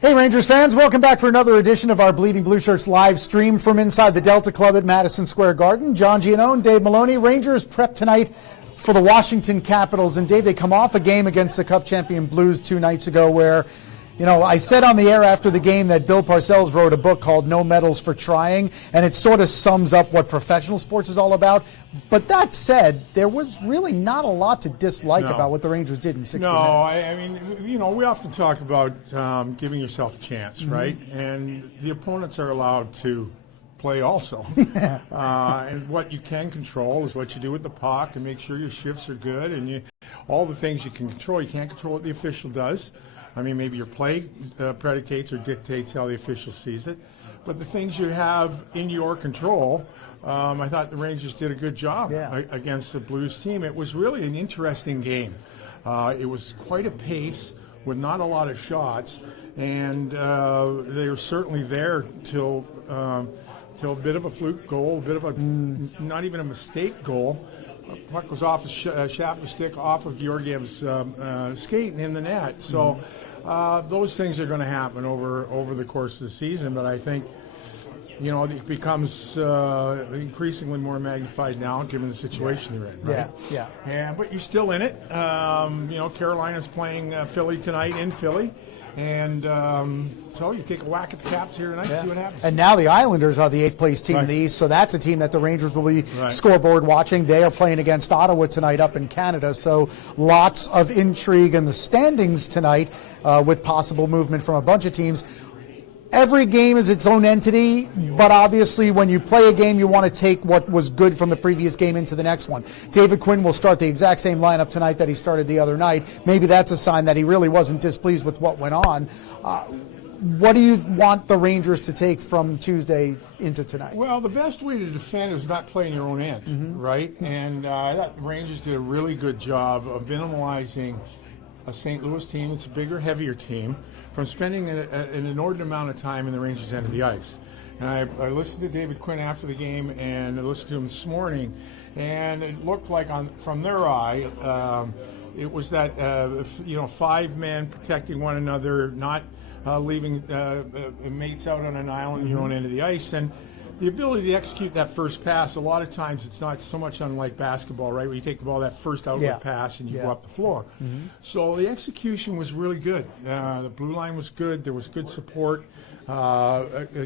Hey Rangers fans, welcome back for another edition of our Bleeding Blue Shirts live stream from inside the Delta Club at Madison Square Garden. John Giannone, Dave Maloney. Rangers prep tonight for the Washington Capitals. And Dave, they come off a game against the Cup champion Blues 2 nights ago where, you know, I said on the air after the game that Bill Parcells wrote a book called No Medals for Trying, and it sort of sums up what professional sports is all about. But that said, there was really not a lot to dislike about what the Rangers did in 60 minutes. I mean, you know, we often talk about giving yourself a chance, right? And the opponents are allowed to play also. And what you can control is what you do with the puck and make sure your shifts are good and all the things you can control. You can't control what the official does. I mean, maybe your play predicates or dictates how the official sees it. But the things you have in your control, I thought the Rangers did a good job against the Blues team. It was really an interesting game. It was quite a pace with not a lot of shots, and they were certainly there till a bit of a fluke goal, a bit of a not even a mistake goal. Puck was off the shaft of the stick, off of Georgiev's skate and in the net. So those things are going to happen over the course of the season. But I think, you know, it becomes increasingly more magnified now given the situation they're in. Right? Yeah. But you're still in it. You know, Carolina's playing Philly tonight in Philly. And so you take a whack at the Caps here tonight, see what happens. And now the Islanders are the 8th place team in the East, so that's a team that the Rangers will be scoreboard watching. They are playing against Ottawa tonight up in Canada, so lots of intrigue in the standings tonight with possible movement from a bunch of teams. Every game is its own entity, but obviously when you play a game, you want to take what was good from the previous game into the next one. David Quinn will start the exact same lineup tonight that he started the other night. Maybe that's a sign that he really wasn't displeased with what went on. What do you want the Rangers to take from Tuesday into tonight? Well, the best way to defend is not playing your own end, right? And I thought the Rangers did a really good job of minimalizing a St. Louis team. It's a bigger, heavier team, from spending an inordinate amount of time in the Rangers' end of the ice. And I listened to David Quinn after the game, and I listened to him this morning, and it looked like from their eye, it was that, you know, 5 men protecting one another, not leaving mates out on an island in your own end of the ice. And the ability to execute that first pass, a lot of times it's not so much unlike basketball, right, where you take the ball, that first outlet pass, and you go up the floor. So the execution was really good. The blue line was good. There was good support.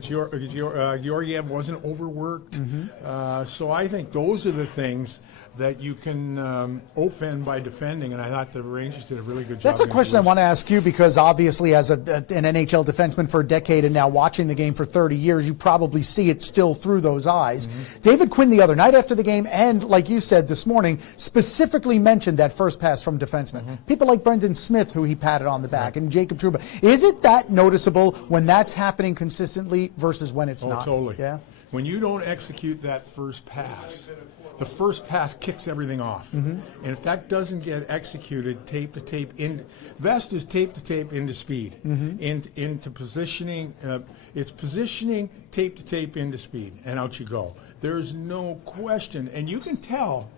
Georgiev wasn't overworked. So I think those are the things that you can offend by defending, and I thought the Rangers did a really good job. That's a question I want to ask you, because obviously as an NHL defenseman for a decade and now watching the game for 30 years, you probably see it still through those eyes. David Quinn the other night after the game, and like you said this morning, specifically mentioned that first pass from defensemen. People like Brendan Smith, who he patted on the back, and Jacob Trouba. Is it that noticeable when that's happening consistently versus when it's not? Totally. Yeah. When you don't execute that first pass, the first pass kicks everything off. And if that doesn't get executed tape to tape, best is tape to tape into speed, into positioning. It's positioning, tape to tape into speed, and out you go. There's no question. And you can tell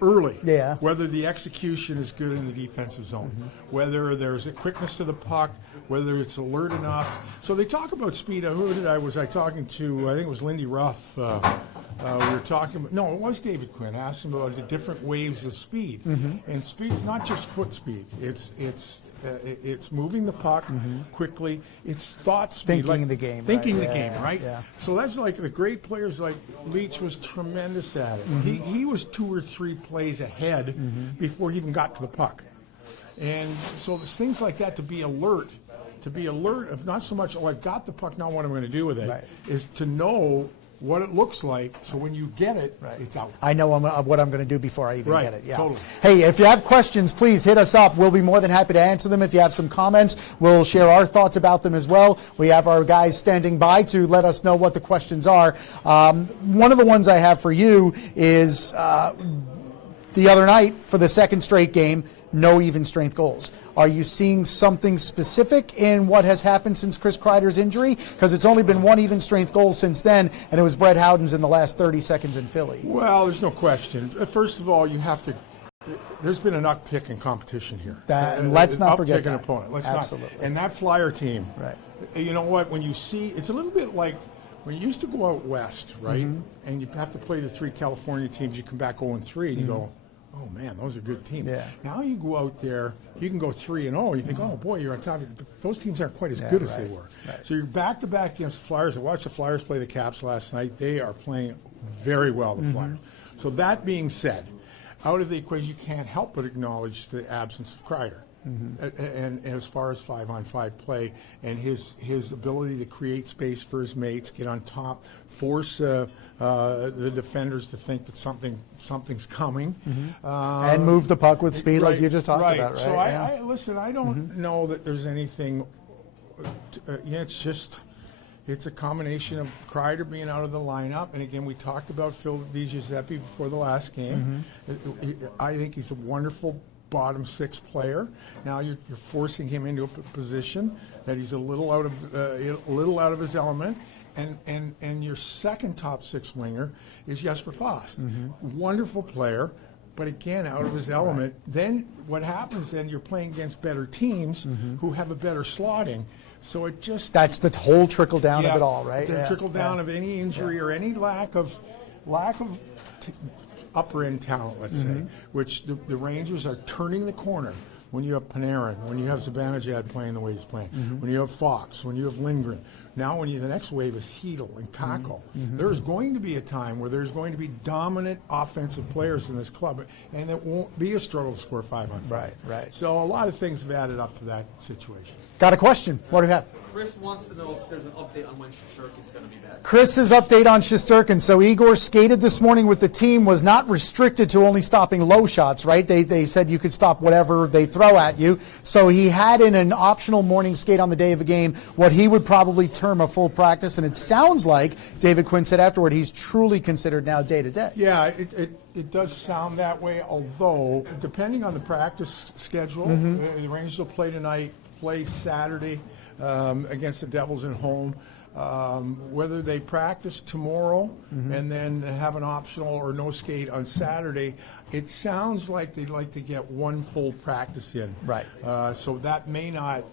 early whether the execution is good in the defensive zone, whether there's a quickness to the puck, whether it's alert enough. So they talk about speed. Was I talking to? I think it was Lindy Ruff. We were talking about, no, it was David Quinn. I asked him about the different waves of speed. And speed's not just foot speed. It's moving the puck quickly. It's thought speed. Thinking the game. Right? Yeah. So that's like the great players like Leach was tremendous at it. He was 2 or 3 plays ahead before he even got to the puck. And so there's things like that, to be alert of not so much, I've got the puck, now what I'm going to do with it, is to know what it looks like, so when you get it, it's out. I know what I'm going to do before I even get it. Yeah. Totally. Hey, if you have questions, please hit us up. We'll be more than happy to answer them. If you have some comments, we'll share our thoughts about them as well. We have our guys standing by to let us know what the questions are. One of the ones I have for you is the other night, for the second straight game, no even strength goals. Are you seeing something specific in what has happened since Chris Kreider's injury? Because it's only been 1 even strength goal since then, and it was Brett Howden's in the last 30 seconds in Philly. Well, there's no question. First of all, you have to There's been an uptick in competition here. And let's not forget that. Opponent. Let's Absolutely. not. And that Flyer team, right? You know what? When you see, it's a little bit like when you used to go out west, right? And you have to play the 3 California teams. You come back 0-3, and you go, oh man, those are good teams. Yeah. Now you go out there, you can go 3-0. You think, oh boy, you're on top. But those teams aren't quite as good as they were. Right. So you're back to back against the Flyers. I watched the Flyers play the Caps last night. They are playing very well, the Flyers. So that being said, out of the equation, you can't help but acknowledge the absence of Kreider. And as far as 5-on-5 play and his ability to create space for his mates, get on top, force the defenders to think that something's coming, and move the puck with speed, like you just talked about. Right. So I listen. I don't know that there's anything. It's a combination of Kreider being out of the lineup, and again, we talked about Phil Di-Giuseppe before the last game. I think he's a wonderful bottom 6 player. Now you're forcing him into a position that he's a little out of his element. And your second top 6 winger is Jesper Fast. Wonderful player, but again, out of his element. Then what happens then, you're playing against better teams who have a better slotting. So it just... That's the whole trickle down of it all, right? The trickle down of any injury or any lack of upper end talent, let's say, which the Rangers are turning the corner when you have Panarin, when you have Zibanejad playing the way he's playing, when you have Fox, when you have Lindgren. Now the next wave is Hedl and Kakko. There's going to be a time where there's going to be dominant offensive players in this club, and it won't be a struggle to score 5-on-5. Right. So a lot of things have added up to that situation. Got a question. What do you have? Chris wants to know if there's an update on when Shesterkin's going to be back. Chris's update on Shesterkin. So Igor skated this morning with the team, was not restricted to only stopping low shots, right? They said you could stop whatever they throw at you. So he had in an optional morning skate on the day of the game what he would probably term a full practice. And it sounds like, David Quinn said afterward, he's truly considered now day-to-day. Yeah, it does sound that way, although depending on the practice schedule, the Rangers will play tonight, play Saturday against the Devils at home. Whether they practice tomorrow and then have an optional or no skate on Saturday, it sounds like they'd like to get one full practice in. Right. So that may not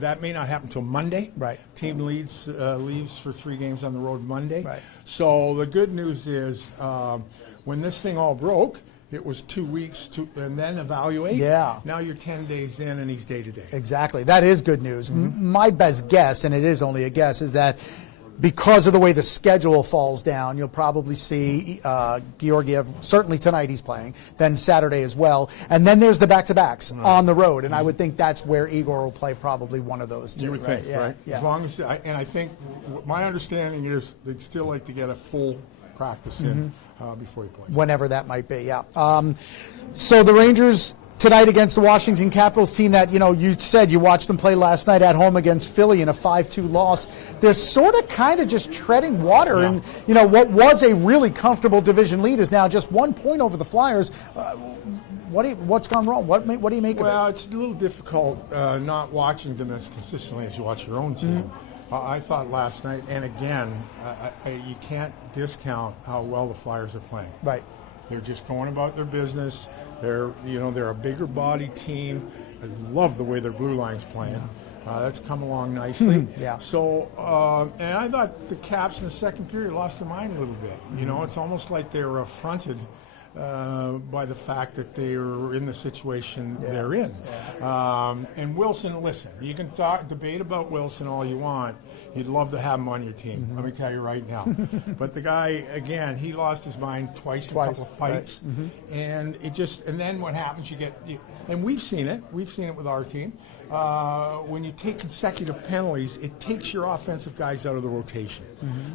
happen until Monday. Right. Team leaves for 3 games on the road Monday. Right. So the good news is when this thing all broke, it was 2 weeks and then evaluate. Yeah. Now you're 10 days in and he's day to day. Exactly. That is good news. My best guess, and it is only a guess, is that because of the way the schedule falls down, you'll probably see Georgiev, certainly tonight he's playing, then Saturday as well. And then there's the back-to-backs on the road, and I would think that's where Igor will play probably one of those two. You would think, right? Yeah. As long as, and I think my understanding is they'd still like to get a full practice in before he plays. Whenever that might be, yeah. So the Rangers tonight against the Washington Capitals team that, you said you watched them play last night at home against Philly in a 5-2 loss. They're sort of kind of just treading water. Yeah. And, what was a really comfortable division lead is now just 1 point over the Flyers. What's gone wrong? What do you make of it? Well, it's a little difficult not watching them as consistently as you watch your own team. I thought last night, and again, you can't discount how well the Flyers are playing. Right. They're just going about their business. They're a bigger body team. I love the way their blue line's playing. That's come along nicely. Yeah. So, and I thought the Caps in the second period lost their mind a little bit. It's almost like they were affronted by the fact that they are in the situation they're in. And Wilson, listen, you can debate about Wilson all you want. You'd love to have him on your team, let me tell you right now. But the guy, again, he lost his mind twice. In a couple of fights. Right. And and then what happens, and we've seen it with our team. When you take consecutive penalties, it takes your offensive guys out of the rotation.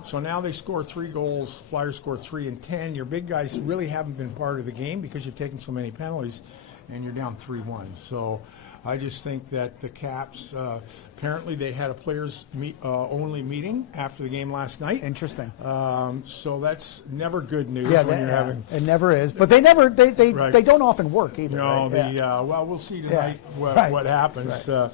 So now they score 3 goals, Flyers score 3 and 10. Your big guys really haven't been part of the game because you've taken so many penalties, and you're down 3-1. So I just think that the Caps, apparently they had a players only meeting after the game last night. Interesting. So that's never good news when you're having. It never is. But they don't often work either. No, right? Well, we'll see tonight what happens. Right.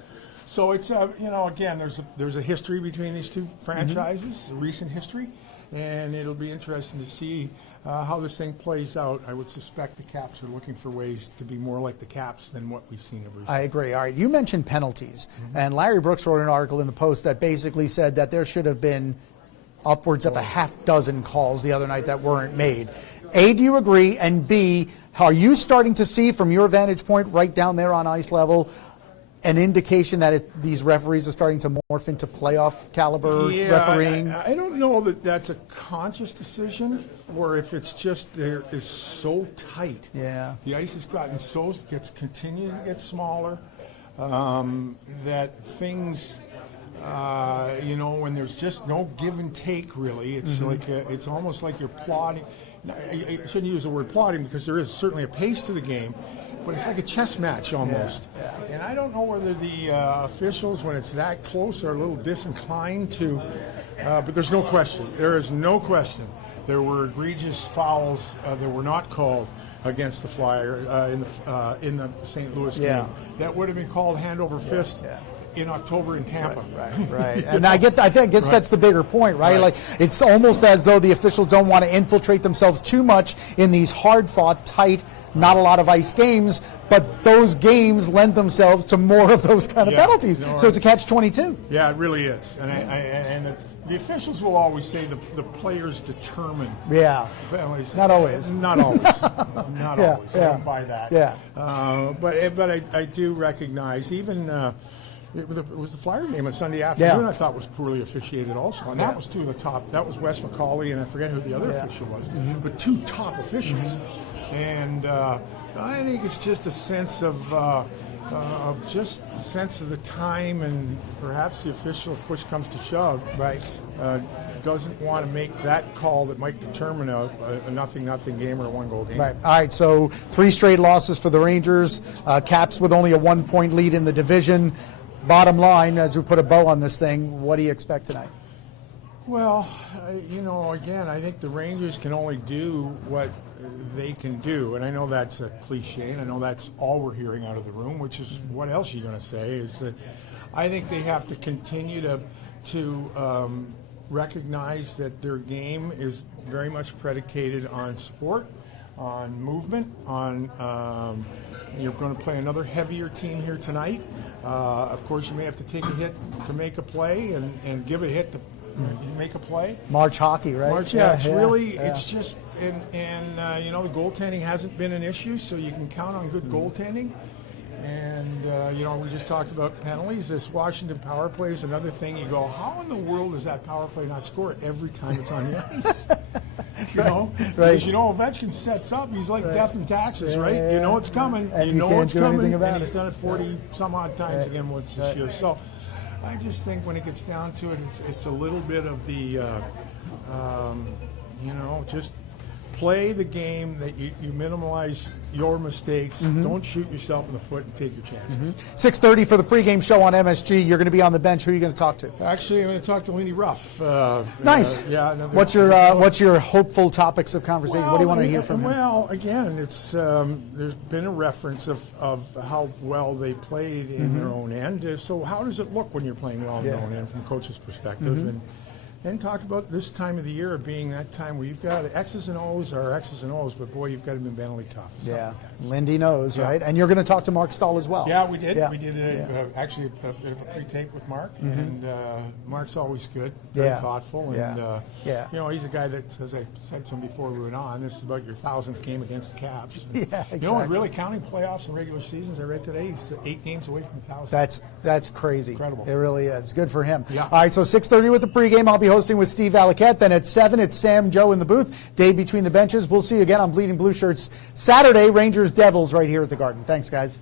So it's again, there's a history between these two franchises, a recent history. and it'll be interesting to see how this thing plays out. I would suspect the Caps are looking for ways to be more like the Caps than what we've seen of recently. I agree. All right, you mentioned penalties, and Larry Brooks wrote an article in the Post that basically said that there should have been upwards of a half dozen calls the other night that weren't made. A, do you agree? And B, are you starting to see from your vantage point right down there on ice level an indication that these referees are starting to morph into playoff caliber refereeing? I don't know that that's a conscious decision or if it's just there is so tight. Yeah. The ice has gotten continues to get smaller, that things, when there's just no give and take really, it's it's almost like you're plodding. I shouldn't use the word plodding because there is certainly a pace to the game, but it's like a chess match almost. Yeah. And I don't know whether the officials, when it's that close, are a little disinclined to, but there's no question. There is no question. There were egregious fouls that were not called against the Flyer in the St. Louis game. That would have been called hand over fist. In October in Tampa. Right. And I think that's the bigger point, right? Like, it's almost as though the officials don't want to infiltrate themselves too much in these hard-fought, tight, not a lot of ice games, but those games lend themselves to more of those kind of penalties. So it's a catch-22. Yeah, it really is. And the officials will always say the players determine. Yeah. Penalties. Not always. Not always. Not always. I don't buy that. Yeah. But I do recognize even. It was the Flyer game on Sunday afternoon. I thought was poorly officiated also, and that was two of the top. That was Wes McCauley, and I forget who the other official was, but two top officials. And I think it's just a sense of the time, and perhaps the official, if push comes to shove, doesn't want to make that call that might determine a 0-0 game or a 1-goal game. Right. All right. So 3 straight losses for the Rangers. Caps with only a 1-point lead in the division. Bottom line, as we put a bow on this thing, what do you expect tonight? Well, again, I think the Rangers can only do what they can do. And I know that's a cliche, and I know that's all we're hearing out of the room, which is what else are you going to say, is that I think they have to continue to recognize that their game is very much predicated on support, on movement, on you're going to play another heavier team here tonight. Of course, you may have to take a hit to make a play and give a hit to make a play. March hockey, right? It's just, and the goaltending hasn't been an issue, so you can count on good goaltending. And, we just talked about penalties. This Washington power play is another thing. You go, how in the world does that power play not score every time it's on the ice? Because Ovechkin sets up. He's like death and taxes, right? You know it's coming. And you know it's coming. And he's it. done it 40 some odd times again once this year. So I just think when it gets down to it, it's a little bit of the, just play the game that you minimize your mistakes. Don't shoot yourself in the foot and take your chances. 6:30 for the pregame show on MSG. You're going to be on the bench. Who are you going to talk to? Actually, I'm going to talk to Lenny Ruff. Nice. What's your hopeful topics of conversation? What do you want to hear from him? Well, again, it's there's been a reference of how well they played in their own end. So how does it look when you're playing well in your own end from a coach's perspective? And talk about this time of the year being that time where you've got X's and O's are X's and O's, but boy, you've got to be mentally tough. Yeah, Lindy knows, right? And you're going to talk to Mark Stahl as well. Yeah, we did. Yeah. We did actually a bit of a pre-tape with Mark, and Mark's always good, very thoughtful, and he's a guy that, as I said to him before we went on, this is about your 1000th game against the Caps. And, exactly. Really counting playoffs and regular seasons, I read today he's 8 games away from 1,000. That's crazy. Incredible. It really is. Good for him. Yeah. All right, so 6:30 with the pregame. I'll be hosting with Steve Valaket. Then at 7, it's Sam Joe in the booth. Dave between the benches. We'll see you again on Bleeding Blue Shirts Saturday. Rangers Devils right here at the Garden. Thanks, guys.